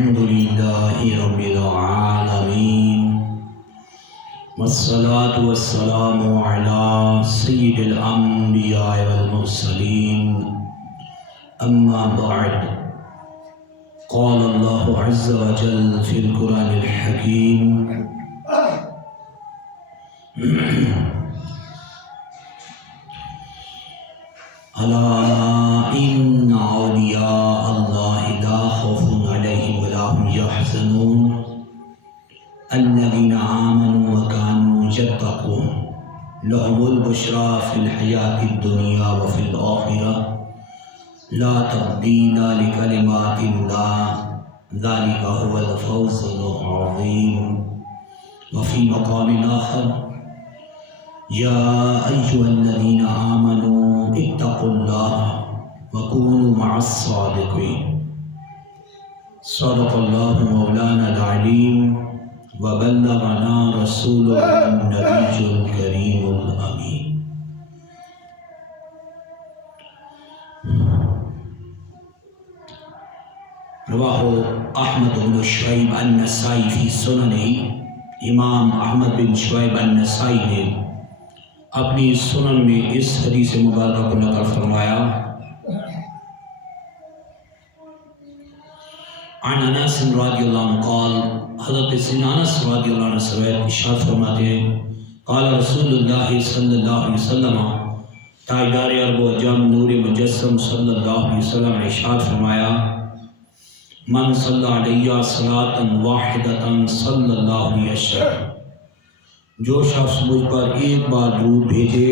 الحمد لله رب العالمين والصلاة والسلام على سيد الأنبياء والمرسلين أما بعد قال الله عز وجل في القرآن الحكيم ألا إن أولياء الله لا خوف عليهم ولا هم يحزنون الذين آمنوا وكانوا يتقون لهم البشرى في الحياة الدنيا وفي الآخرة لا تبديل لكلمات الله ذلك هو الفوز العظيم. وفي مقام آخر يا أيها الذين آمنوا اتقوا الله وكونوا مع الصادقين. صدق الله مولانا العليم وبلغنا رسوله النبي الكريم الأمين. رواه احمد بن شعیب النسائی فی سننہ. امام احمد بن شعیب النسائی نے اپنی سنن میں اس حدیث مبارکہ کو نقل فرمایا. عن انس رضی اللہ عنہ قال، حضرت سیدنا انس رضی اللہ عنہ سے ارشاد فرماتے ہیں قال رسول اللہ صلی اللہ علیہ وسلم، تاجدار عرب و عجم نور مجسم صلی اللہ علیہ وسلم نے ارشاد فرمایا من صلی علیہ صلاۃ واحدۃ صلی اللہ علیہ وسلم، جو شخص مجھ پر ایک بار درود بھیجے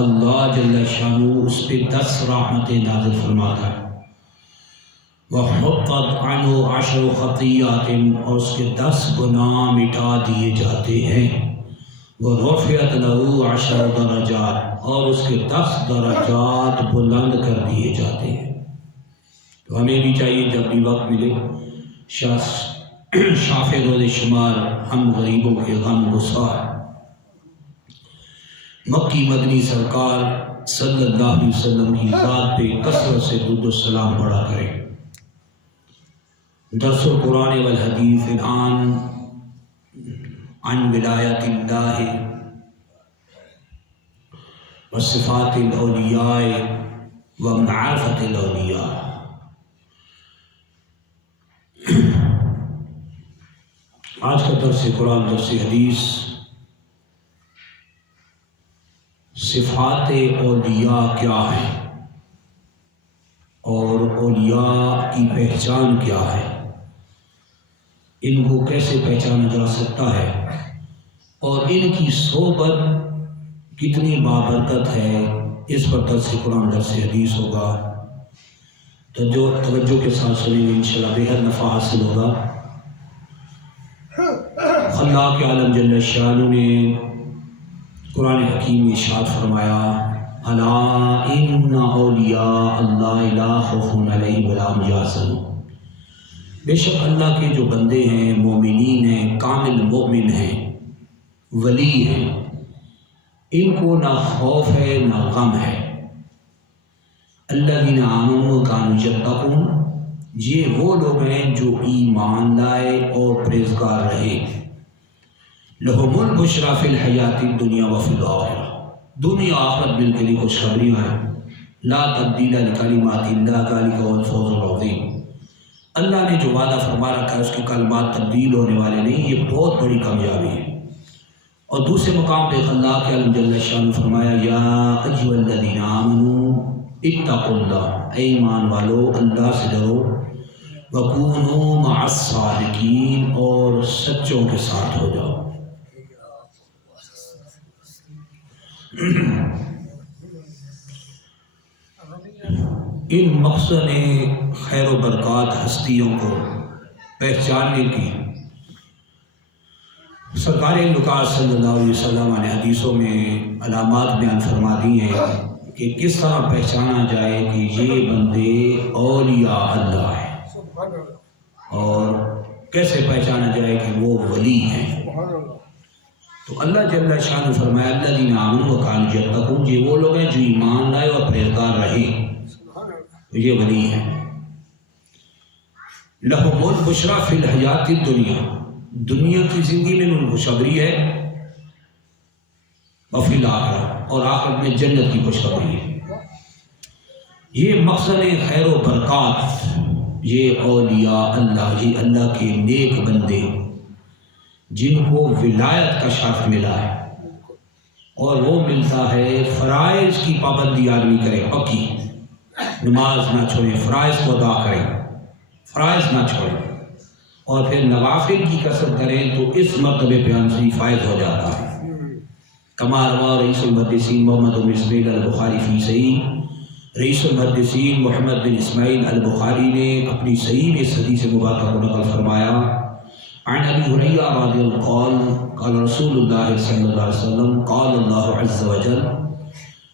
اللہ جل شانہ اس پہ 10 رحمتیں نازل فرماتا ہے. وَحُطَّتْ عَنْهُ 10 خطیات، اور اس کے 10 گناہ مٹا دیے جاتے ہیں. وَرُفِعَتْ لَهُ 10 درجات، اور اس کے 10 درجات بلند کر دیے جاتے ہیں. تو ہمیں بھی چاہیے جب بھی وقت ملے شاف روز شمار ہم غریبوں کے غم گسار مکی مدنی سرکار صلی اللہ علیہ وسلم کی ذات پہ کثرت سے درود و سلام پڑھا کریں. درس القرآن والحدیث الآن عن ولایت اللہ وصفات الاولیاء ومعرفت الاولیاء. آج کا درس قرآن درس حدیث صفات اولیاء کیا ہے اور اولیاء کی پہچان کیا ہے، ان کو کیسے پہچانا جا سکتا ہے اور ان کی صحبت کتنی بابرکت ہے، اس پر درس قرآن درس حدیث ہوگا. توجہ کے ساتھ سنیں گے انشاءاللہ بہت نفع حاصل ہوگا. اللہ کے عالم جل شانہ نے قرآن حکیم میں ارشاد فرمایا الا ان اولیاء اللہ لا خوف علیہم ولا هم یحزنون، بے شک اللہ کے جو بندے ہیں، مومنین ہیں، کامل مومن ہیں، ولی ہیں، ان کو نہ خوف ہے نہ غم ہے. الذین آمنوا وکانوا یتقون، یہ وہ لوگ ہیں جو ایمان لائے اور پرہیزگار رہے. لہم البشریٰ فی الحیات الدنیا وفی الآخرہ، دنیا آخرت مل کے لیے خوشخبریاں ہیں. لا تبدیل لکلمات اللہ ذلک هو الفوز العظیم. اللہ نے جو وعدہ فرما رکھا ہے اس کے کلمات تبدیل ہونے والے نہیں، یہ بہت بڑی کامیابی ہے. اور دوسرے مقام پہ اللہ کے عالم جل شانہ فرمایا یا ایھا الذین آمنوا اتقوا اللہ، اے ایمان والو اللہ سے ڈرو. وکونوا مع الصادقین، اور سچوں کے ساتھ ہو جاؤ. ان مقصد خیر و برکات ہستیوں کو پہچاننے کی سرکار مقدس صلی اللہ علیہ وسلم نے حدیثوں میں علامات بیان فرما دی ہیں کہ کس طرح پہچانا جائے کہ یہ بندے اولیاء اللہ ہیں، اور کیسے پہچانا جائے کہ وہ ولی ہیں. تو اللہ جل شانہ فرمایا الذین آمنوا وکانوا یتقون، یہ وہ لوگ ہیں جو ایمان لائے اور پرہیزگار رہے، تو یہ ولی ہیں. لہم البشریٰ فی الحیات الدنیا، دنیا کی زندگی میں ان کو خوشخبری ہے، وفی الآخرہ، اور آخرت میں جنت کی خوشخبری ہے۔ یہ مقصد خیر و برکات، یہ اولیاء اللہ، یہ اللہ کے نیک بندے جن کو ولایت کا شرف ملا ہے، اور وہ ملتا ہے فرائض کی پابندی آدمی کرے، پکی نماز نہ چھوڑیں، فرائض کو ادا کریں، فرائض نہ چھوڑیں، اور پھر نوافل کی کثرت کریں تو اس مرتبے پہ انسان فائز ہو جاتا ہے۔ کما روا رئیس المحدثین محمد بن اسماعیل البخاری فی صحیح، رئیس المحدثین محمد بن اسماعیل البخاری نے اپنی صحیح میں اس حدیث مبارکہ کو نقل فرمایا، عن ابی ہریرہ رضی اللہ عنہ قال رسول اللہ صلی اللہ علیہ وسلم قال اللہ عز وجل،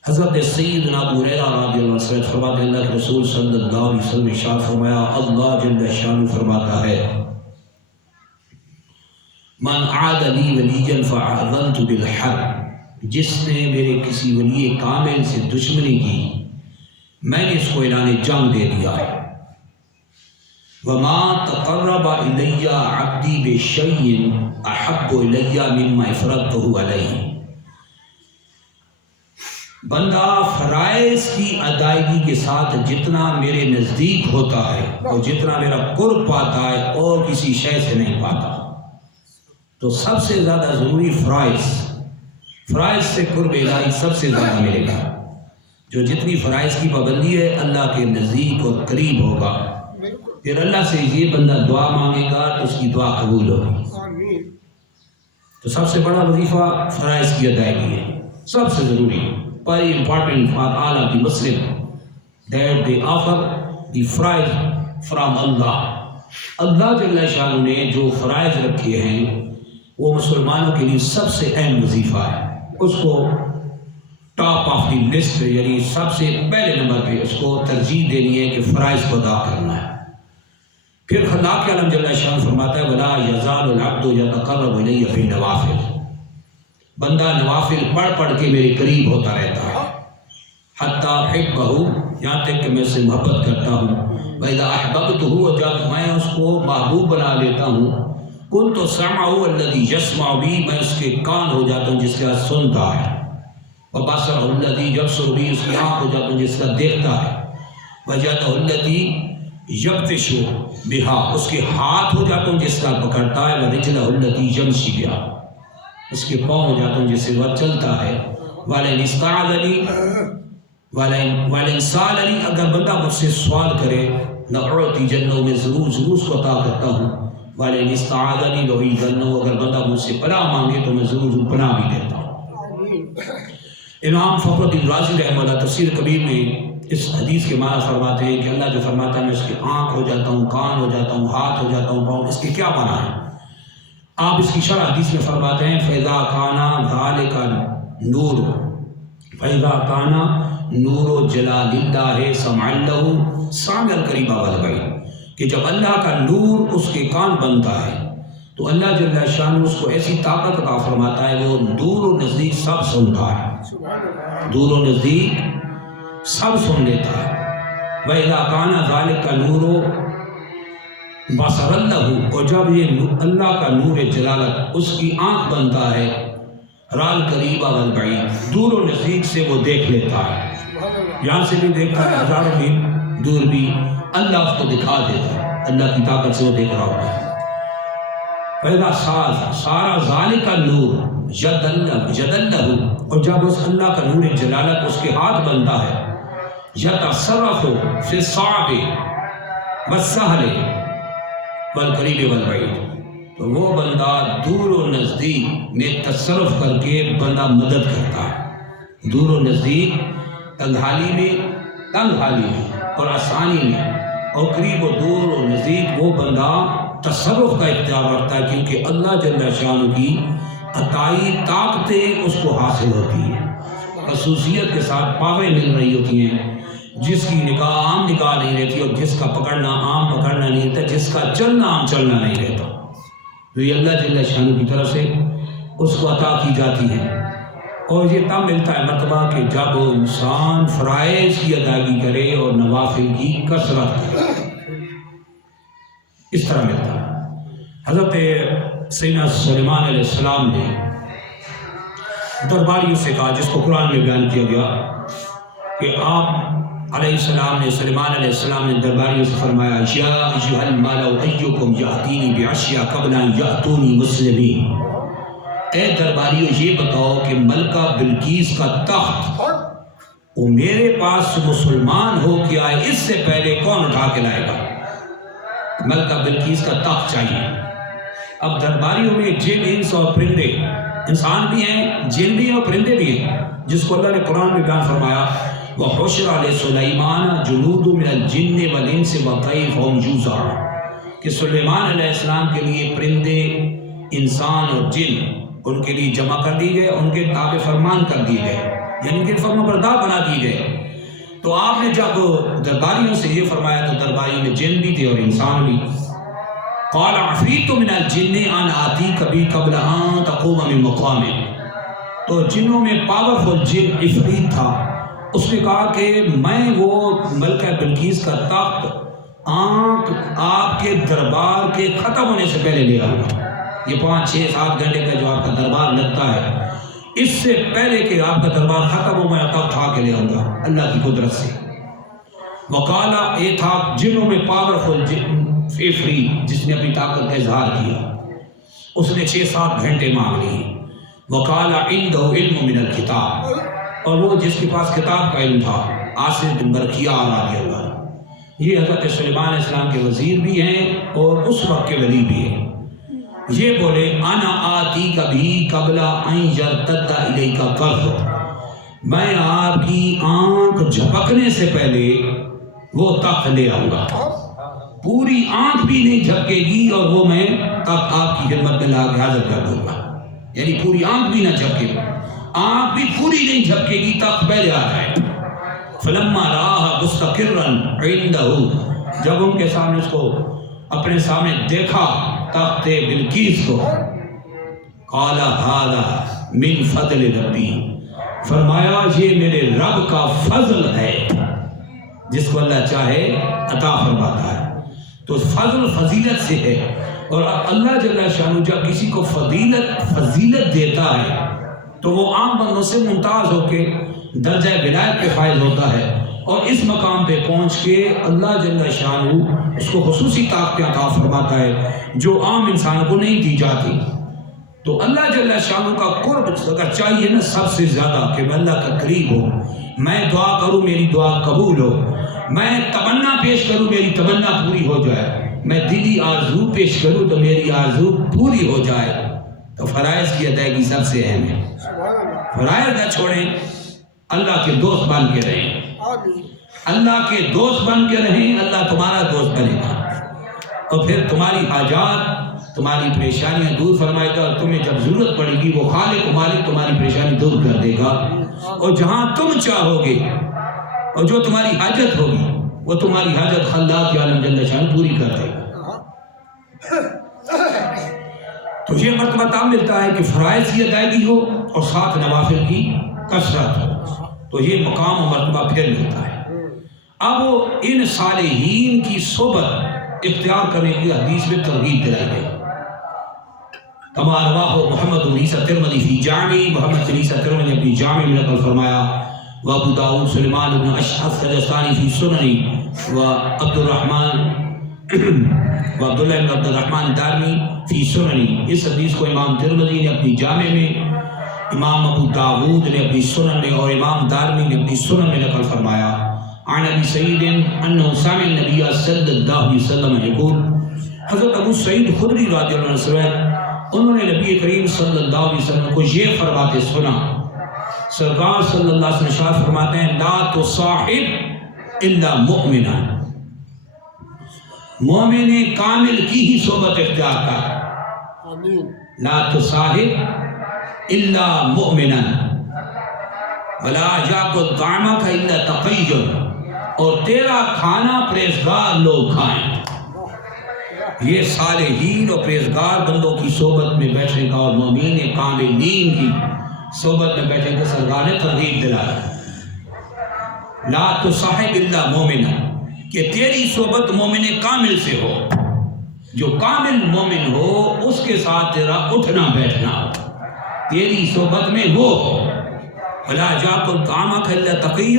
حضرت سیدنا ابو ہریرہ رضی اللہ عنہ فرماتے ہیں اللہ کے رسول صلی اللہ علیہ وسلم نے ارشاد فرمایا، اللہ جل شانہ فرماتا ہے، من عاد لی ولیا فاعذنت بالحرب، جس نے میرے کسی ولی کامل سے دشمنی کی میں نے اس کو اعلان جنگ دے دیا ہے۔ وما تقرب الی عبدی بشیء احب الی مما افرضته علیہ، بندہ فرائض کی ادائیگی کے ساتھ جتنا میرے نزدیک ہوتا ہے اور جتنا میرا قرب پاتا ہے اور کسی شے سے نہیں پاتا، تو سب سے زیادہ ضروری فرائض سے قرب الہی سب سے زیادہ ملے گا۔ جو جتنی فرائض کی پابندی ہے اللہ کے نزدیک اور قریب ہوگا، پھر اللہ سے یہ بندہ دعا مانگے گا تو اس کی دعا قبول ہوگی۔ تو سب سے بڑا وظیفہ فرائض کی ادائیگی ہے، سب سے ضروری، very important for all of the Muslim that they offer the فرائض from اللہ۔ اللہ جل شانہ نے جو فرائض رکھے ہیں وہ مسلمانوں کے لیے سب سے اہم وظیفہ ہے، اس کو ٹاپ آف دی لسٹ، یعنی سب سے پہلے نمبر پہ اس کو ترجیح دینی ہے کہ فرائض کو ادا کرنا ہے۔ پھر خدا کے عالم جل شانہ فرماتا ہے وَلَا يَزَالُ الْعَبْدُ يَتَقَرَّبُ إِلَيَّ بِالنَّوَافِلِ، بندہ نوافل پڑھ پڑھ کے میرے قریب ہوتا رہتا ہے، حتیٰ أحبه، یہاں تک کہ میں اس سے محبت کرتا ہوں، وَإِذَا أَحْبَبْتُهُ، جب میں اس کو محبوب بنا لیتا ہوں، كُنْتُ سَمْعَهُ الَّذِي يَسْمَعُ بِهِ، میں اس کے کان ہو جاتا ہوں جس کے ساتھ سنتا ہے، وَبَصَرَهُ الَّذِي يَبْصُرُ بِهِ، اس کی آنکھ ہو جاتا ہوں جس کا دیکھتا ہے، وَيَدَهُ الَّتِي يَبْطِشُ بِهَا، اس کے ہاتھ ہو جاتا ہوں جس کا پکڑتا ہے، وَرِجْلَهُ الَّتِي يَمْشِي بِهَا، اس کے پاؤں ہو جاتا ہوں جس سے وہ چلتا ہے، وَلَئِنِ اسْتَعَاذَنِي وَلَئِنْ سَأَلَنِي، اگر بندہ مجھ سے سوال کرے لَأُعْطِيَنَّهُ، میں ضرور اس کو عطا کرتا ہوں، وَلَئِنِ اسْتَعَاذَنِي لَأُعِيذَنَّهُ، اگر بندہ مجھ سے پناہ مانگے تو میں ضرور پناہ بھی دیتا ہوں۔ امام فخر الدین رازی رحمہ اللہ تفسیر کبیر میں اس حدیث کے معنی فرماتے ہیں کہ اللہ جو فرماتا ہے میں اس کی آنکھ ہو جاتا ہوں، کان ہو جاتا ہوں، ہاتھ ہو جاتا ہوں، پاؤں، اس کے کیا معنی ہے؟ آپ اس کی شرح حدیث میں فرماتے ہیں فَإِذَا كَانَ ذَلِكَ النُّورُ، فَإِذَا كَانَ نُورُ جَلَالِ اللَّهِ سَمْعًا لَهُ سَمِعَ الْقَرِيبَ وَالْبَعِيدَ، کہ جب اللہ کا نور اس کے کان بنتا ہے تو اللہ جل شانہ اس کو ایسی طاقت عطا فرماتا ہے وہ دور و نزدیک سب سنتا ہے، دور و نزدیک سب سن لیتا ہے۔ وَإِذَا كَانَ ذَلِكَ النُّورُ بَصَرًا لَهُ، اور جب یہ اللہ کا نور جلالت اس کی آنکھ بنتا ہے، رَأَى الْقَرِيبَ وَالْبَعِيدَ، دور و نزدیک سے وہ دیکھ لیتا ہے، یہاں سے بھی دیکھتا ہے، ہزاروں میل دور بھی اللہ اس کو دکھا دیتا ہے، اللہ کی طاقت سے وہ دیکھ رہا ہوتا ہے۔ فَإِذَا صَارَ ذَلِكَ النُّورُ يَدًا لَهُ، اور جب اس اللہ کا نور جلالت اس کے ہاتھ بنتا ہے، يَتَصَرَّفُ فِي الصَّعْبِ وَالسَّهْلِ وَالْقَرِيبِ وَالْبَعِيدِ، تو وہ بندہ دور و نزدیک میں تصرف کر کے بندہ مدد کرتا ہے، دور و نزدیک، تنگ حالی میں اور آسانی میں، اور قریب و دور و نزدیک وہ بندہ تصرف کا اختیار رکھتا ہے، کیونکہ اللہ جل شانہ کی عطائی طاقتیں اس کو حاصل ہوتی ہیں، خصوصیت کے ساتھ پاویں مل رہی ہوتی ہیں، جس کی نگاہ عام نگاہ نہیں رہتی اور جس کا پکڑنا عام پکڑنا نہیں رہتا، جس کا چلنا عام چلنا نہیں رہتا، تو یہ اللہ جل شانہ کی طرف سے اس کو عطا کی جاتی ہے۔ اور یہ تب ملتا ہے مرتبہ کہ جب انسان فرائض کی ادائیگی کرے اور نوافل کی کثرت کرے۔ اس طرح ملتا ہے۔ حضرت سیدنا سلیمان علیہ السلام نے درباریوں سے کہا، جس کو قرآن میں بیان کیا گیا کہ آپ علیہ السلام نے، سلیمان علیہ السلام نے درباریوں سے فرمایا، یا ایھا الملأ ایکم یأتینی بعشیٰ قبل ان یأتونی مسلمین، اے درباریوں یہ بتاؤ کہ ملکہ بلقیس کا تخت وہ میرے پاس مسلمان ہو کے آئے، اس سے پہلے کون اٹھا کے لائے گا؟ ملکہ بلقیس کا تخت چاہیے۔ اب درباریوں میں جن، انس اور پرندے، انسان بھی ہیں، جن بھی ہیں اور پرندے بھی ہیں، جس کو اللہ نے قرآن میں بیان فرمایا وَحُشِرَ لِسُلَيْمَانَ جُنُودٌ مِنَ الْجِنِّ وَالْإِنسِ وَالطَّيْرِ فَهُمْ يُوزَعُونَ، کہ سلیمان علیہ السلام کے لیے پرندے، انسان اور جن ان کے لیے جمع کر دی گئے، ان کے تابع فرمان کر دیے گئے، یعنی ان کے فرما بردار بنا دیے گئے۔ تو آپ نے جب درباریوں سے یہ فرمایا تو درباریوں میں جن بھی تھے اور انسان بھی۔ قال عفریت من الجن ان آتیک بہ قبل ان تقوم من مقامک، تو جنوں میں پاورفل جن عفریت تھا، اس نے کہا کہ میں وہ ملکہ بلقیس کا تخت آپ کے دربار کے ختم ہونے سے پہلے لے آؤں گا۔ یہ 5 6 7 گھنٹے کا جو آپ کا دربار لگتا ہے، اس سے پہلے کہ آپ کا دربار ختم ہو میں تخت اٹھا کے لے آؤں گا اللہ کی قدرت سے۔ وقالا، یہ تھا جنوں میں پاورفل عفریت جس نے اپنی طاقت کا اظہار کیا، اس نے 6 7 گھنٹے مانگ لیے۔ وقالا عنده علم من الکتاب، اور وہ جس کے پاس کتاب کا علم تھا، عاصم بن برقیہ رضی اللہ عنہ، یہ حضرت سلیمان علیہ السلام کے وزیر بھی ہیں اور اس وقت کے ولی بھی ہیں۔ یہ بولے انا آتیک بہ قبل ان یرتد الیک طرفک، میں آپ کی آنکھ جھپکنے سے پہلے وہ تخت لے آؤں گا، پوری آنکھ بھی نہیں جھپکے گی اور وہ میں تخت آپ کی خدمت میں لا کے حاضر کر دوں گا، یعنی پوری آنکھ بھی نہ جھپکے، آنکھ بھی پوری نہیں جھپکے گی، تخت پہلے آ جائے۔ فلما رآہ مستقرا عنده، جب ان کے سامنے اس کو اپنے سامنے دیکھا تخت بلقیس کو، قال ھذا من فضل ربی، فرمایا یہ میرے رب کا فضل ہے، جس کو اللہ چاہے عطا فرماتا ہے۔ تو فضل فضیلت سے ہے، اور اللہ جل شانہ جب کسی کو فضیلت دیتا ہے تو وہ عام بندوں سے ممتاز ہو کے درجہ ولایت پہ فائز ہوتا ہے، اور اس مقام پہ پہنچ کے اللہ جل شانہ اس کو خصوصی طاقتیں عطا فرماتا ہے جو عام انسانوں کو نہیں دی جاتی۔ تو اللہ جل شانہ کا قرب اگر چاہیے نا سب سے زیادہ، کہ میں اللہ کا قریب ہوں، میں دعا کروں میری دعا قبول ہو، میں تمنا پیش کروں میری تمنا پوری ہو جائے، میں دلی آرزو پیش کروں تو میری آرزو پوری ہو جائے، تو فرائض کی ادائیگی سب سے اہم ہے۔ فرائض نہ چھوڑیں، اللہ کے دوست بن کے رہیں، اللہ کے دوست بن کے رہیں، اللہ تمہارا دوست بنے گا، اور پھر تمہاری حاجات، تمہاری پریشانیاں دور فرمائے گا، اور تمہیں جب ضرورت پڑے گی وہ خالق و مالک تمہاری پریشانی دور کر دے گا، اور جہاں تم چاہو گے اور جو تمہاری حاجت ہوگی وہ تمہاری حاجت خلاق عالم جل شانہ پوری کر دے گا۔ تو یہ مرتبہ تب ملتا ہے کہ فرائض کی ادائیگی ہو اور ساتھ نوافل کی کثرت ہو، تو یہ مقام و مرتبہ پھر ملتا ہے۔ اب ان صالحین کی صحبت اختیار کرنے کی حدیث میں ترغیب دلائی گئی۔ کما رواہ محمد بن عیسیٰ ترمذی فی جامع، محمد بن عیسیٰ ترمذی اپنی جامع میں نقل فرمایا، وابو داؤد سلیمان بن اشعث سجستانی فی سننی، وعبداللہ بن عبد الرحمن دارمی فی سننی۔ اس حدیث کو امام ترمذی نے اپنی جامع میں، امام ابو داؤد نے اپنی سنن میں، اور امام دارمی نے اپنی سنن میں نقل فرمایا۔ عن ابی سعید انہ سمع النبی صلی اللہ علیہ وسلم یقول، حضرت ابو سعید خدری رضی اللہ عنہ سے انہوں نے نبی کریم صلی اللہ علیہ وسلم کو یہ فرماتے سنا، سرکار صلی اللہ علیہ وسلم ارشاد فرماتے ہیں، لا تصاحب الا مؤمنا، مومن کامل کی ہی صحبت اختیار کر، لا تصاحب الا مؤمنا ولا یاکل طعامک الا تقی، اور تیرا کھانا پرہیزگار لوگ کھائیں۔ یہ صالحین اور پرہیزگار بندوں کی صحبت میں بیٹھنے کا اور مومنین کاملین کی صحبت میں بیٹھنے کا سرکار نے ترغیب دلایا۔ لا تصاحب الا مومنا، کہ تیری صحبت مومن کامل سے ہو، جو کامل مومن ہو اس کے ساتھ تیرا اٹھنا بیٹھنا ہو، تیری صحبت میں وہ ہو۔ وَلَا يَأْكُلْ طَعَامَكَ إِلَّا تَقِيٌّ،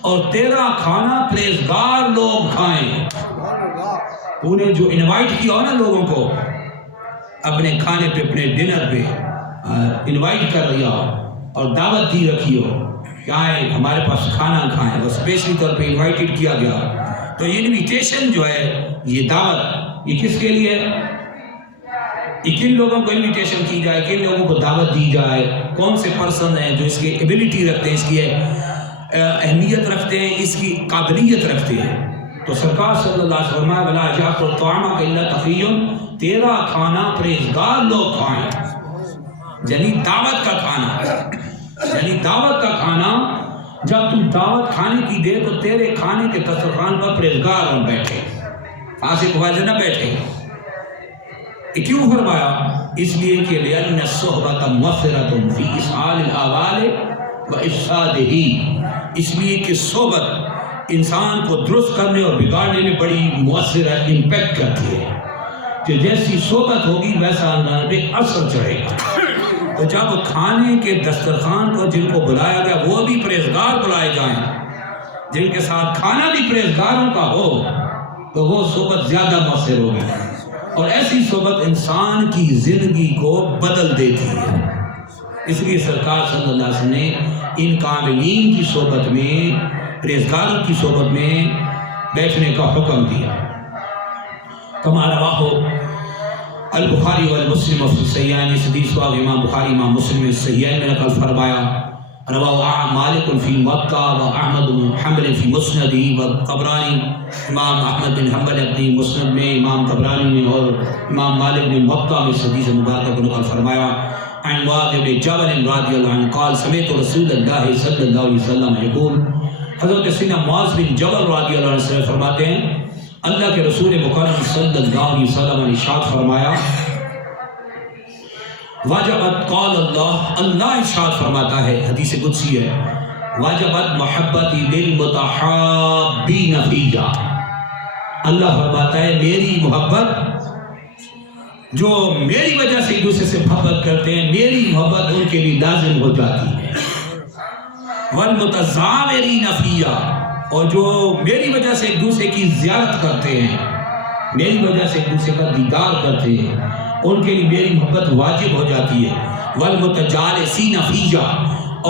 اور تیرا کھانا پرہیزگار لوگ کھائیں۔ تو نے جو انوائٹ کیا ہو نا لوگوں کو اپنے کھانے پہ، اپنے ڈنر پہ انوائٹ کر رہا ہو اور دعوت دی رکھی ہو کہ آئے ہمارے پاس کھانا کھائیں، وہ اسپیشلی طور پہ انوائٹڈ کیا گیا، تو یہ انویٹیشن جو ہے، یہ دعوت، یہ کس کے لیے ہے؟ یہ کن لوگوں کو انویٹیشن کی جائے، کن لوگوں کو دعوت دی جائے، کون سے پرسن ہیں جو اس کی ایبلٹی رکھتے ہیں، اس کی اہمیت رکھتے ہیں، اس کی قابلیت رکھتے ہیں۔ تو سرکار صلی اللہ علیہ وسلم فرمایا وَلَا يَأْكُلْ طَعَامَكَ إِلَّا تَقِيٌّ، تیرا کھانا پرہیزگار لوگ کھائیں، یعنی دعوت کا کھانا، یعنی دعوت کا کھانا، جب تم دعوت کھانے کی دے تو تیرے کھانے کے دسترخوان پر پرہیزگار ہوں بیٹھے، فاسق واجہ نہ بیٹھے۔ کیوں فرمایا؟ اس لیے کہ لِأَنَّ الصُّحْبَةَ مُؤَثِّرَةٌ فِي إِصْعَالِ الْآبَالِ وَإِفْسَادِهِ، اس لیے کہ صحبت انسان کو درست کرنے اور بگاڑنے میں بڑی مؤثر ہے، امپیکٹ کرتی ہے، کہ جیسی صحبت ہوگی ویسا انداز پہ اثر چڑھے گا۔ تو جب کھانے کے دسترخوان کو جن کو بلایا گیا وہ بھی پرہیزگار بلائے جائیں، جن کے ساتھ کھانا بھی پرہیزگاروں کا ہو، تو وہ صحبت زیادہ مؤثر ہوگی، اور ایسی صحبت انسان کی زندگی کو بدل دیتی ہے۔ اس لیے سرکار صلی اللہ علیہ وسلم نے ان کاملین کی صحبت میں، پرہیزگاروں کی صحبت میں بیٹھنے کا حکم دیا۔ کما رواہ البخاری والمسلم فی الصحیحین، اس حدیث کو امام بخاری امام مسلم نے صحیحین میں نقل فرمایا۔ رواہ مالک فی موطا و احمد بن حنبل فی مسندہ و طبرانی، امام احمد بن حنبل اپنی مسند میں، امام طبرانی نے اور امام مالک نے موطا میں اس حدیث مبارکہ کو نقل فرمایا۔ عن معاذ بن جبل رضی اللہ عنہ قال سمعت رسول اللہ صلی اللہ علیہ وسلم یقول، حضرت سیدنا معاذ بن جبل رضی اللہ عنہ سے فرماتے ہیں اللہ کے رسول مکرم صلی اللہ علیہ وسلم نے ارشاد فرمایا، واجبت قال اللہ ارشاد فرماتا ہے، حدیث قدسی ہے، واجبت محبتی للمتحابین فیہ، اللہ فرماتا ہے میری محبت، جو میری وجہ سے ایک دوسرے سے محبت کرتے ہیں، میری محبت ان کے لیے لازم ہو جاتی ہے۔ والمتزاورین فیہ، اور جو میری وجہ سے ایک دوسرے کی زیارت کرتے ہیں، میری وجہ سے ایک دوسرے کا دیدار کرتے ہیں، ان کے لیے میری محبت واجب ہو جاتی ہے۔ والمتجالسین فیہ،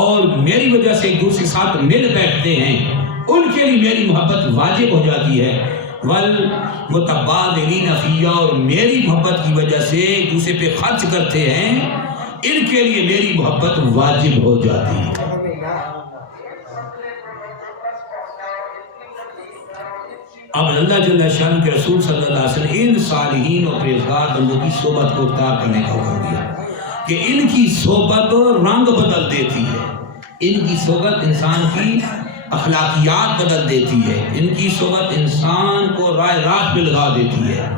اور میری وجہ سے ایک دوسرے کے ساتھ مل بیٹھتے ہیں، ان کے لیے میری محبت واجب ہو جاتی ہے۔ والمتبادلین فیہ، اور میری محبت کی وجہ سے ایک دوسرے پہ خرچ کرتے ہیں، ان کے لیے میری محبت واجب ہو جاتی ہے۔ اب اللہ جل شانہ کے رسول صلی اللہ علیہ وسلم ان صالحین اور پرہیزگار بندوں کی صحبت کو اختیار کرنے کا حکم دیا کہ ان کی صحبت رنگ بدل دیتی ہے، ان کی صحبت انسان کی اخلاقیات بدل دیتی ہے، ان کی صحبت انسان کو رائے راست پہ لگا دیتی ہے۔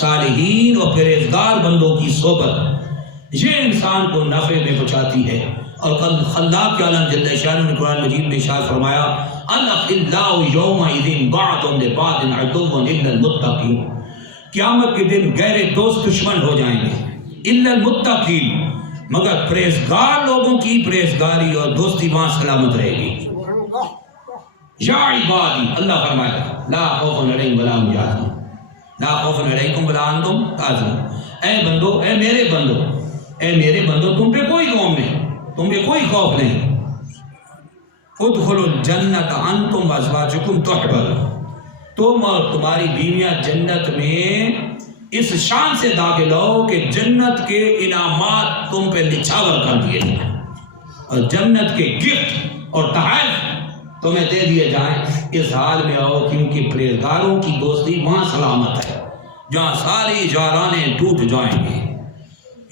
صالحین اور پرہیزگار بندوں کی صحبت یہ انسان کو نفع میں پہنچاتی ہے، اور خلاق کے عالم جل شانہ نے قرآن مجید میں ارشاد فرمایا الاخلاء یومئذ بعضهم لبعض عدو الا المتقین، قیامت کے دن گہرے دوست دشمن ہو جائیں گے، الا المتقین، مگر پرہیزگار لوگوں کی پرہیزگاری اور دوستی وہاں سلامت رہے گی۔ یا عبادی، اللہ فرمایا لا خوف علیہم ولا هم یحزنون، لا خوف علیکم ولا انتم تحزنون، اے بندو، اے میرے بندو، اے میرے بندو، تم پہ کوئی غم نہیں، تم پہ کوئی خوف نہیں۔ ادخلوا الجنت انتم وازواجکم تحبرون، تم اور تمہاری بیویاں جنت میں اس شان سے داخل ہو کہ جنت کے انعامات تم پہ نچھاور کر دیے جائیں، اور جنت کے گفٹ اور تحائف تمہیں دے دیے جائیں۔ اس حال میں آؤ کیونکہ پرہیزگاروں کی دوستی وہاں سلامت ہے جہاں ساری جارانے ٹوٹ جائیں گے۔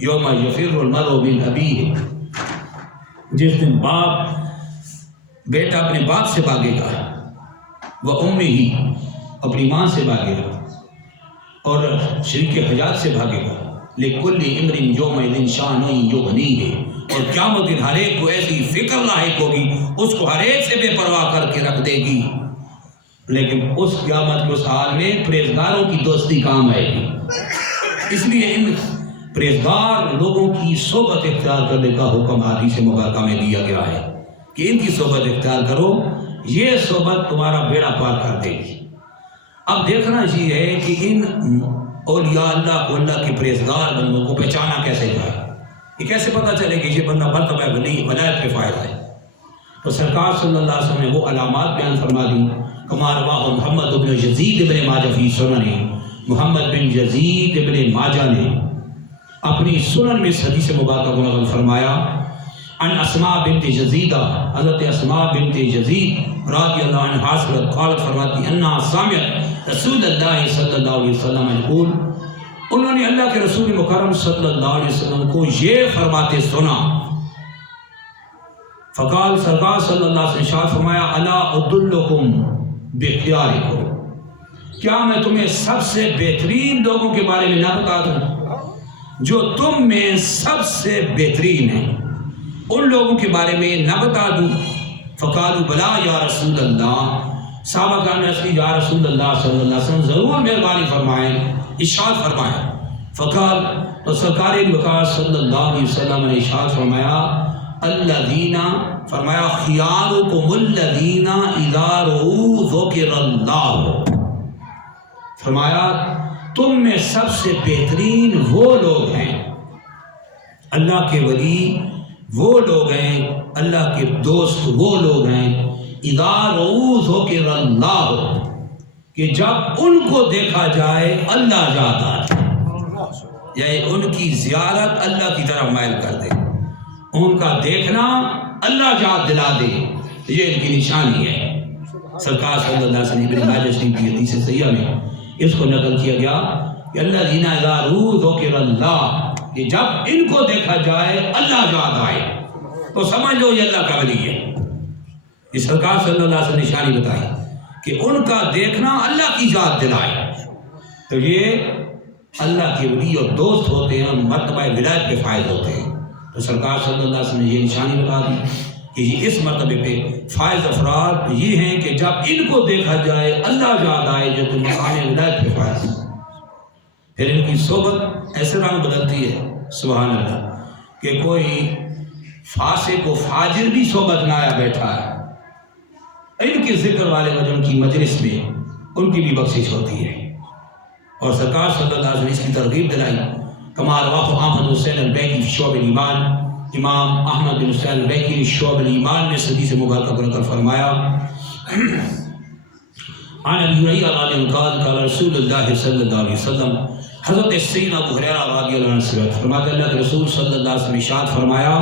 یوم یفر المرء من ابیہ، جس دن باپ، بیٹا اپنے باپ سے بھاگے گا، وہ امہ، اپنی ماں سے بھاگے گا، اور شریک حیات سے بھاگے گا۔ لکل امرئ یومئذ شأن یغنیہ، اور قیامت دن ہر ایک کو ایسی فکر لاحق ہوگی، اس کو ہر ایک سے بے پرواہ کر کے رکھ دے گی۔ لیکن اس قیامت کے اس حال میں پرہیزگاروں کی دوستی کام آئے گی۔ اس لیے ان پرہیزگار لوگوں کی صحبت اختیار کرنے کا حکم حدیث مبارکہ میں دیا گیا ہے کہ ان کی صحبت اختیار کرو، یہ صحبت تمہارا بیڑا پار کر دے گی۔ اب دیکھنا یہ ہے کہ ان اولیاء اللہ کو، اللہ کے پرہیزگار بندوں کو پہچانا کیسے جائے، یہ کیسے پتہ چلے کہ یہ بندہ مرتبہ ولی ولایت پہ فائز ہے؟ تو سرکار صلی اللہ علیہ وسلم نے وہ علامات بیان فرما دی، کما رواہ محمد بن یزید بن ماجہ فی سنن، محمد بن یزید بن ماجہ نے اپنی سنن میں اس حدیث مبارکہ کو نقل فرمایا، ان اسماء بنت یزیدہ، حضرت اسماء بنت یزید رضی اللہ عنہا سے قالت فرماتی انہا سمعت رسول اللہ صلی اللہ علیہ وسلم یقول، انہوں نے اللہ کے رسول مکرم صلی اللہ علیہ وسلم کو یہ فرماتے سنا، فقال، سرکار صلی اللہ علیہ وسلم نے فرمایا، الا ادلکم بخیارکم، کیا میں تمہیں سب سے بہترین لوگوں کے بارے میں نہ بتا دوں جو تم میں سب سے بہترین ہیں، ان لوگوں کے بارے میں نہ بتا دوں؟ فقالوا بلا یا رسول اللہ، صحابہ کرام نے عرض کی، یا رسول اللہ صلی اللہ علیہ وسلم ضرور مہربانی فرمائیں، ارشاد فرمائیں۔ فقال، تو سرکار وقار صلی اللہ علیہ وسلم نے ارشاد فرمایا، الذین، فرمایا خیارکم الذین اذا رؤوا ذکر اللہ، فرمایا تم میں سب سے بہترین وہ لوگ ہیں، اللہ کے ولی وہ لوگ ہیں، اللہ کے دوست وہ لوگ ہیں، اذا رؤوا ذکر اللہ، کہ جب ان کو دیکھا جائے اللہ یاد آ جائے، یعنی ان کی زیارت اللہ کی طرف مائل کر دے، ان کا دیکھنا اللہ یاد دلا دے، یہ ان کی نشانی ہے۔ سرکار صلی اللہ علیہ وسلم ابن ماجہ شریف کی حدیث صحیحہ میں اس کو نقل کیا گیا کہ الذین اذا رؤوا ذکر اللہ، کہ جب ان کو دیکھا جائے اللہ یاد آئے تو سمجھ لو یہ اللہ کا ولی ہے۔ یہ سرکار صلی اللہ علیہ وسلم نے نشانی بتائی کہ ان کا دیکھنا اللہ کی یاد دلائے، تو یہ اللہ کے ولی اور دوست ہوتے ہیں اور مرتبہ ولایت پہ فائز ہوتے ہیں۔ تو سرکار صلی اللہ علیہ وسلم نے یہ نشانی بتا دی کہ یہ اس مرتبے پہ فائز افراد یہ ہیں کہ جب ان کو دیکھا جائے اللہ یاد آئے، جو تم مقام ولایت پہ فائز۔ پھر ان کی صحبت ایسے رنگ بدلتی ہے، سبحان اللہ، کہ کوئی فاسق و فاجر بھی صحبت میں آیا بیٹھا ہے، ان کے ذکر والے وجہ کی مجلس میں ان کی بھی بخشش ہوتی ہے۔ اور سرکار صلی اللہ علیہ وسلم نے اس کی ترغیب دلائی، کما رواہ احمد حسین البیکی فی شعب الایمان، امام احمد بن حسین البیکی نے شعب الایمان میں حدیث مبارکہ کو نقل فرمایا، عن ابی ہریرہ رضی اللہ عنہ قال رسول اللہ صلی اللہ علیہ وسلم، حضرت سیدنا ابو ہریرہ رضی اللہ عنہ سے فرماتے اللہ کے رسول صلی اللہ علیہ وسلم ارشاد فرمایا،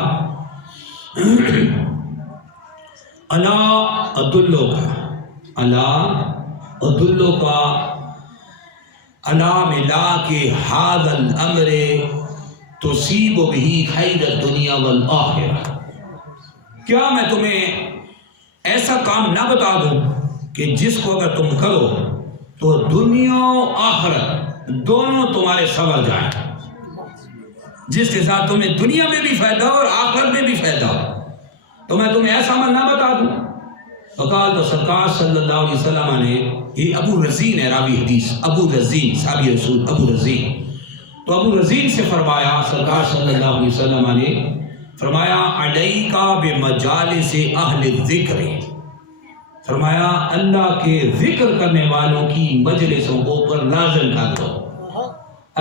الا ادلک، الا ادلک، الا ملا کے ھذا الامر تصیب بہ خیر الدنیا والآخرہ، کیا میں تمہیں ایسا کام نہ بتا دوں کہ جس کو اگر تم کرو تو دنیا و آخرت دونوں تمہارے سنور جائیں، جس کے ساتھ تمہیں دنیا میں بھی فائدہ اور آخرت میں بھی فائدہ ہو، تو میں تمہیں ایسا عمل نہ بتا دوں؟ فقال، تو سرکار صلی اللہ علیہ وسلم نے، یہ ابو رزین ہے راوی حدیث، ابو رزین صحابی رسول ابو رزین، تو ابو رزین سے فرمایا سرکار صلی اللہ علیہ وسلم نے فرمایا، علیکا بمجالس اہل الذکر، فرمایا اللہ کے ذکر کرنے والوں کی مجلسوں کو پر لازم کر دو،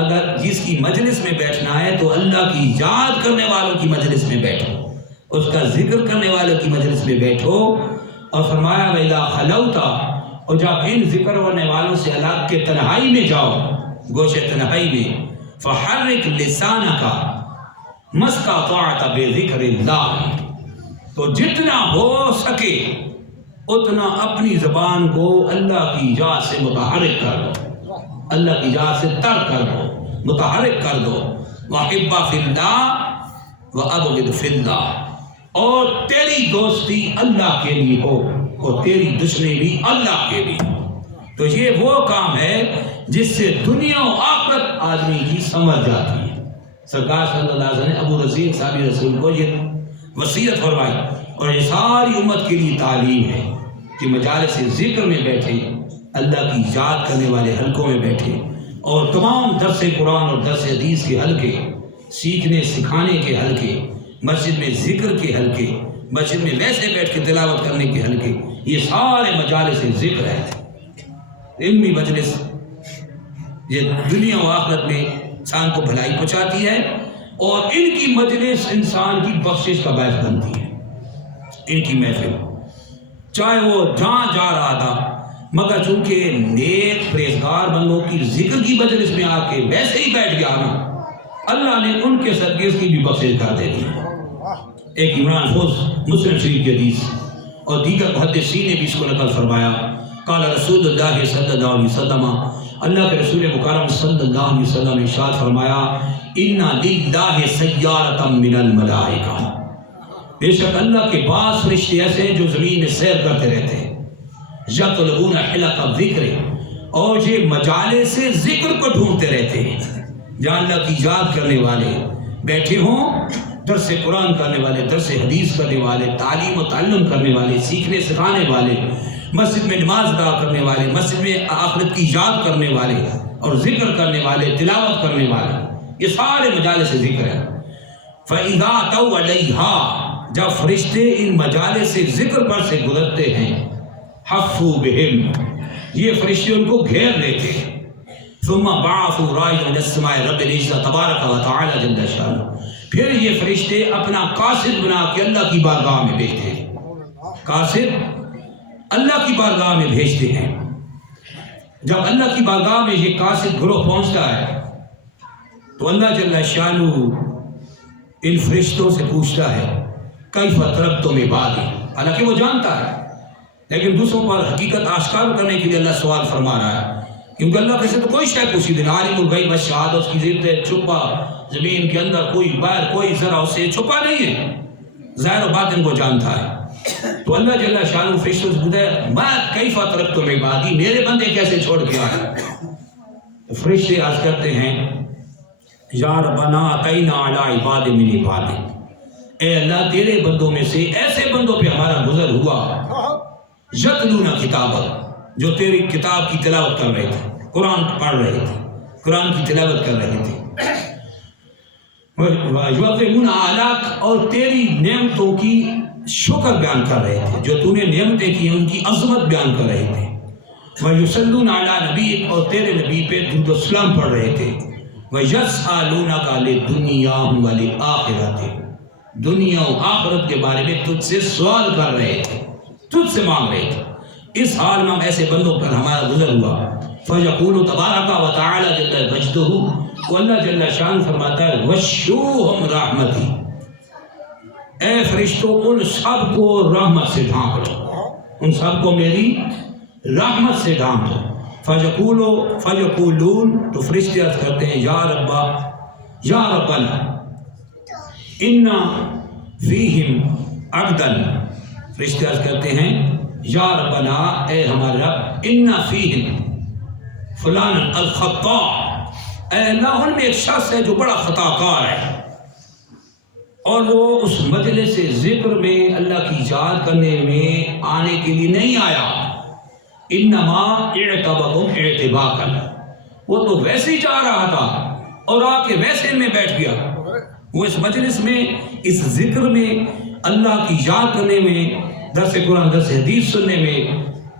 اگر جس کی مجلس میں بیٹھنا ہے تو اللہ کی یاد کرنے والوں کی مجلس میں بیٹھو، اس کا ذکر کرنے والوں کی مجلس میں بیٹھو۔ اور فرمایا وَإِذَا خَلَوْتَ، اور جب ان ذکر کرنے والوں سے الگ کے تنہائی میں جاؤ، گوشے تنہائی میں، فَحَرِّكْ لِسَانَكَ مَا اسْتَطَعْتَ بِذِكْرِ اللَّهِ، تو جتنا ہو سکے اتنا اپنی زبان کو اللہ کی یاد سے متحرک کر دو، اللہ کی یاد سے تر کر دو، متحرک کر دو۔ وَحِبَّ فِي اللَّهِ وَأَبْغِضْ فِي اللَّهِ، اور تیری دوستی اللہ کے لیے ہو اور تیری دشمنی بھی اللہ کے لیے۔ تو یہ وہ کام ہے جس سے دنیا و آخرت آدمی کی سمجھ جاتی ہے۔ سرکار صلی اللہ علیہ وسلم نے ابو رزین صحابی رسول کو یہ وصیت فرمائی، اور یہ ساری امت کے لیے تعلیم ہے کہ مجالس ذکر میں بیٹھے، اللہ کی یاد کرنے والے حلقوں میں بیٹھے، اور تمام درس قرآن اور درس حدیث کے حلقے، سیکھنے سکھانے کے حلقے، مسجد میں ذکر کے حلقے، مسجد میں ویسے بیٹھ کے تلاوت کرنے کے حلقے، یہ سارے مجالس ذکر ہے، علمی مجلس، یہ دنیا و آخرت میں انسان کو بھلائی پہنچاتی ہے، اور ان کی مجلس انسان کی بخشش کا باعث بنتی ہے۔ ان کی محفل چاہے وہ جہاں جا رہا تھا، مگر چونکہ نیک پرہیزگار بندوں کی ذکر کی مجلس میں آ کے ویسے ہی بیٹھ گیا نا، اللہ نے ان کے صدقے کی بھی بخشش کر دے دی۔ ایک عمران فوز مسلم شریف کی حدیث اور دیگر محدثین نے بھی اس کو نقل فرمایا، قال رسول اللہ صلی اللہ علیہ وسلم، اللہ کے رسول مکرم صلی اللہ علیہ وسلم نے ارشاد فرمایا، اِنَّ لِلَّهِ سَيَّارَةً مِّنَ الْمَلَائِكَةِ، بے شک اللہ کے بعض فرشتے ایسے ہیں جو زمین میں سیر کرتے رہتے ہیں، یطلبون حلق الذکر، اور یہ مجالس سے ذکر کو ڈھونڈتے رہتے ہیں، جہاں اللہ کی یاد کرنے والے بیٹھے ہوں، درس قرآن کرنے والے، درس حدیث کرنے والے، تعلیم و تعلم کرنے والے، سیکھنے سکھانے والے، مسجد میں نماز ادا کرنے والے، مسجد میں آخرت کی یاد کرنے والے اور ذکر کرنے والے، تلاوت کرنے والے، یہ سارے مجالس ذکر ہیں۔ فَإِذَا أَتَوْا عَلَيْهَا، جب فرشتے ان مجالس ذکر پر سے گزرتے ہیں، حفوا بہم، یہ فرشتے ان کو گھیر لیتے ہیں، ثم بعثوا راجعا الى السماء رب العزة تبارک و تعالی جل شانہ، پھر یہ فرشتے اپنا قاصد بنا کے اللہ کی بارگاہ میں بھیجتے ہیں، قاصد اللہ کی بارگاہ میں بھیجتے ہیں۔ جب اللہ کی بارگاہ میں یہ قاصد گروہ پہنچتا ہے تو اللہ جل شانہ ان فرشتوں سے پوچھتا ہے، کیف ترکتم عبادی، حالانکہ وہ جانتا ہے، لیکن دوسروں پر حقیقت آشکار کرنے کے لیے اللہ سوال فرما رہا ہے، کیونکہ اللہ کیسے تو کوئی شے پوچھی دن، عالم الغیب والشہادہ، اس کی ذات چھپا زمین کے اندر کوئی باہر کوئی ذرا اس سے چھپا نہیں ہے، ظاہر و باطن کو جانتا ہے۔ تو اللہ جل شانہ فرشتوں سے پوچھتا ہے، ما کیف ترکتم عبادی، میرے بندے کیسے چھوڑ دیا ہے؟ فرشتے عرض کرتے ہیں، یا ربنا اتینا علی عباد من عبادک، اے اللہ تیرے بندوں میں سے ایسے بندوں پہ ہمارا گزر ہوا، یتلون کتابک، جو تیری کتاب کی تلاوت کر رہے تھے، قرآن پڑھ رہے تھے، قرآن کی تلاوت کر رہے تھے، یقیمون اعلاک، اور تیری نعمتوں کی شکر بیان کر رہے تھے، جو تو نے نعمتیں کی ان کی عظمت بیان کر رہے تھے، وَيُصَلُّونَ عَلَى نَبِيِّكَ، اور تیرے نبی پہ درود و سلام پڑھ رہے تھے، وَيَسْأَلُونَكَ لِلدُّنْيَا وَلِلْآخِرَةِ، دنیا و آخرت کے بارے میں تجھ سے سوال کر رہے تھے، تجھ سے مانگ رہے تھے۔ اس حال میں ہم ایسے بندوں پر ہمارا گزر ہوا، فَيَقُولُ تَبَارَكَ وَتَعَالَى جَلَّ مَجْدُهُ، تو اللہ جل شان فرماتا ہے، وَشُّوهُمْ رَحْمَتِي، اے فرشتوں ان سب کو رحمت سے ڈھانپ دو، ان سب کو میری رحمت سے ڈھانپ دو۔ فَيَقُولُونَ، تو فرشتے عرض کرتے ہیں، یا ربا یا ربنا اِنَّا فِيهِمْ عَبْدًا، فرشتے عرض کرتے ہیں، یا ربنا اے ہمارے رب، اِنَّا فِيهِمْ فلانا الخطاء، اے اللہ ان میں ایک شخص ہے جو بڑا خطا کار ہے، اور وہ اس مجلس ذکر میں اللہ کی یاد کرنے میں آنے کے لیے نہیں آیا، انما اعتبکم اعتباکا، وہ تو ویسے ہی جا رہا تھا اور آ کے ویسے میں بیٹھ گیا، وہ اس مجلس میں، اس ذکر میں، اللہ کی یاد کرنے میں، درس قرآن درس حدیث سننے میں،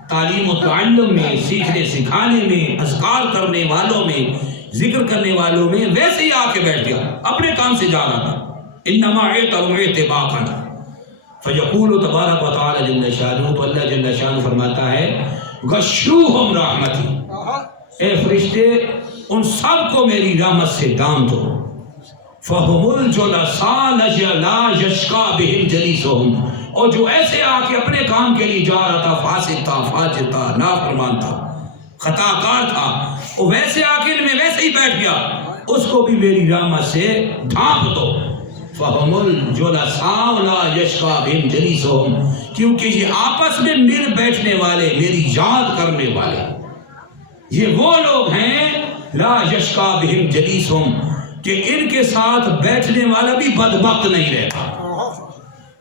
تعلیم و تعلم میں، سیکھنے سکھانے میں، اذکار کرنے والوں میں، ذکر کرنے والوں میں ویسے ہی آ کے بیٹھ گیا، اپنے کام سے جا رہا تھا، انما اعتباکا، فیقول تبارک و تعالی جل شانہ، تو اللہ جل شانہ فرماتا ہے، غشوہم رحمتی، اے فرشتے ان سب کو میری رحمت سے ڈھانپ دو، فہم الجلساء لا یشقی بہم جلیسہم، اور جو ایسے آ کے اپنے کام کے لیے جا رہا تھا، فاسق تھا، فاجر تھا، نافرمان تھا، خطا کار تھا، وہ ویسے آ کے میں ویسے ہی بیٹھ گیا، اس کو بھی میری رحمت سے ڈھانپ دو، فہم الجلساء لا یشقی بہم جلیسہم، کیونکہ یہ آپس میں مل بیٹھنے والے، میری یاد کرنے والے، یہ وہ لوگ ہیں لا یشقی بہم جلیسہم، کہ ان کے ساتھ بیٹھنے والا بھی بدبخت نہیں رہتا،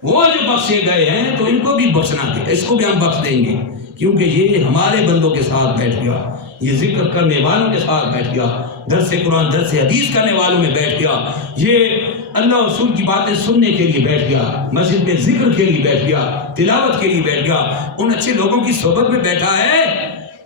وہ جو بخشے گئے ہیں تو ان کو بھی بخشنا دے، اس کو بھی ہم بخش دیں گے، کیونکہ یہ ہمارے بندوں کے ساتھ بیٹھ گیا، یہ ذکر کرنے والوں کے ساتھ بیٹھ گیا، درس قرآن درس حدیث کرنے والوں میں بیٹھ گیا، یہ اللہ رسول کی باتیں سننے کے لیے بیٹھ گیا، مسجد میں ذکر کے لیے بیٹھ گیا، تلاوت کے لیے بیٹھ گیا، ان اچھے لوگوں کی صحبت میں بیٹھا ہے۔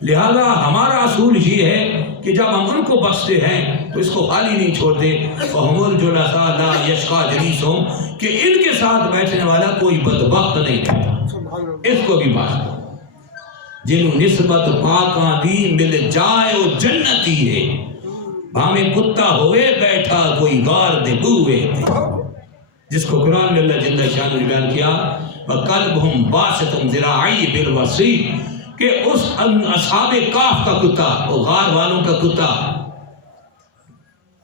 لہذا ہمارا اصول یہ ہے کہ جب ہم ان کو بخشتے ہیں تو اس کو خالی نہیں چھوڑتے۔ فَهُمُ الْجُلَسَاءُ لَا يَشْقَىٰ جَلِيسُهُمْ، کہ ان کے ساتھ بیٹھنے والا کوئی بدبخت نہیں ہے۔ اس کو بھی بات کرو، جنہوں نسبت پاکاں دی مل جائے وہ جنتی ہے، بھامے کتا ہوئے بیٹھا کوئی غار دے بوئے، جس کو قرآن میں اللہ جل شانہ نے بیان کیا وَقَلْبُهُمْ بَاسِطٌ ذِرَاعَیْهِ بِالْوَصِیدِ، کہ اس اصحاب کاف کا کتا، وہ غار والوں کا کتا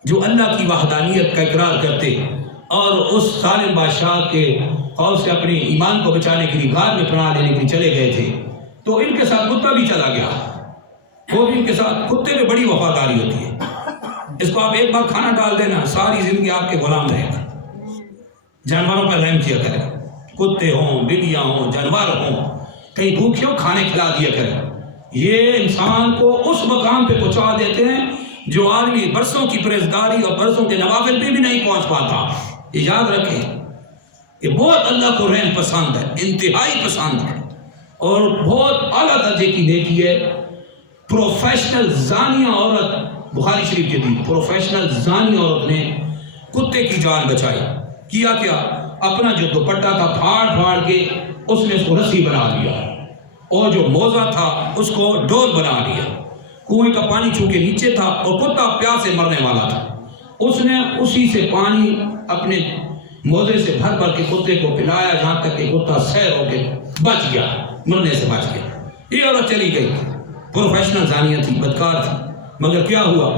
جو اللہ کی وحدانیت کا اقرار کرتے اور اس ظالم بادشاہ کے خوف سے اپنے ایمان کو بچانے کے لیے غار میں پناہ لینے کے لیے چلے گئے تھے، تو ان کے ساتھ کتا بھی چلا گیا۔ وہ بھی ان کے ساتھ، کتے میں بڑی وفاداری ہوتی ہے، اس کو آپ ایک بار کھانا ڈال دینا ساری زندگی آپ کے غلام رہے گا۔ جانوروں پر رحم کیا کرے، کتے ہوں، بلیاں ہوں، جانور ہوں، کہیں بھوکے ہو کھانے کھلا دیا کرے۔ یہ انسان کو اس مقام پہ پہنچا دیتے ہیں جو آدمی برسوں کی پرہیزگاری اور برسوں کے نوافل پہ بھی نہیں پہنچ پاتا۔ یہ یاد رکھیں، یہ بہت اللہ کو رحم پسند ہے، انتہائی پسند ہے، اور بہت اعلیٰ درجے کی نیکی ہے۔ پروفیشنل زانیہ عورت، بخاری شریف کی حدیث، پروفیشنل زانیہ عورت نے کتے کی جان بچائی۔ کیا اپنا جو دوپٹہ تھا پھاڑ کے اس نے اس کو رسی بنا لیا، اور جو موزہ تھا اس کو ڈول بنا لیا۔ کنویں کا پانی چونکہ نیچے تھا اور کتا پیاس سے مرنے والا تھا، اس نے اسی سے پانی اپنے موزے سے بھر کے کتے کو پلایا، جہاں تک کہ کتا سیر ہو کے بچ گیا، مرنے سے بچ گیا۔ یہ عورت چلی گئی، پروفیشنل زانیہ تھی، بدکار تھی، مگر کیا ہوا؟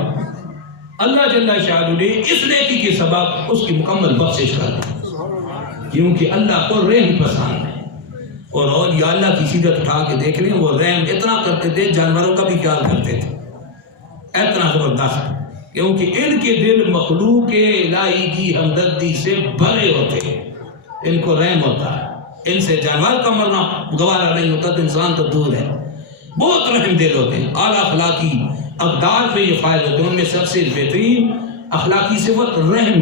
اللہ جل شانہ نے اس نیکی کے سبب اس کی مکمل بخشش کر دی، کیونکہ اللہ کو رحم پسند ہے۔ اور اولیاء اللہ کی سیرت اٹھا کے دیکھ لیں، وہ رحم اتنا کرتے تھے جانوروں کا بھی خیال کرتے تھے، اتنا زبردست، کیونکہ ان کے دل مخلوق الہی کی ہمدردی سے بھرے ہوتے ہیں، ان کو رحم ہوتا ہے۔ ان سے جانور کا مرنا گوارا نہیں ہوتا تو انسان تو دور ہے، بہت رحم دل ہوتے ہیں، اعلیٰ اخلاقی اقدار پہ یہ فائز ہوتے ہیں۔ ان میں سب سے بہترین اخلاقی صفت رحم،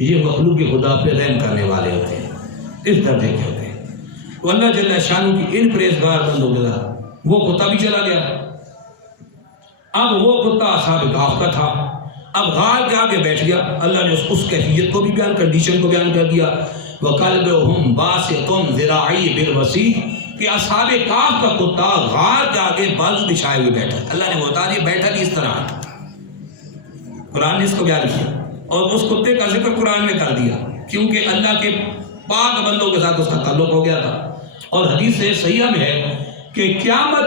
یہ مخلوق خدا پہ رحم کرنے والے ہوتے ہیں، اس درجے کے ہوتے ہیں۔ تو اللہ جل شانہ کی ان پرہیزگار بندوں کے ساتھ وہ کتا بھی چلا گیا۔ اب وہ کتا اصحاب کہف کا تھا، اب غار کے آگے بیٹھ گیا۔ اللہ نے اس کیفیت کو بھی بیان، کنڈیشن کو بیان کر دیا، وَقَلْبُهُمْ بَاسِطٌ ذِرَاعَیْهِ بِالْوَصِیدِ، کہ اصحاب کہف کا کتا غار کے آگے بازو بچھائے ہوئے بیٹھا۔ اللہ نے بتا دیا بیٹھا بھی اس طرح، قرآن نے اس کو بیان کیا، اور اس کتے کا ذکر قرآن میں کر دیا، کیونکہ اللہ کے پاک بندوں کے ساتھ اس کا تعلق ہو گیا تھا۔ اور حدیث صحیحہ میں ہے کہ قیامت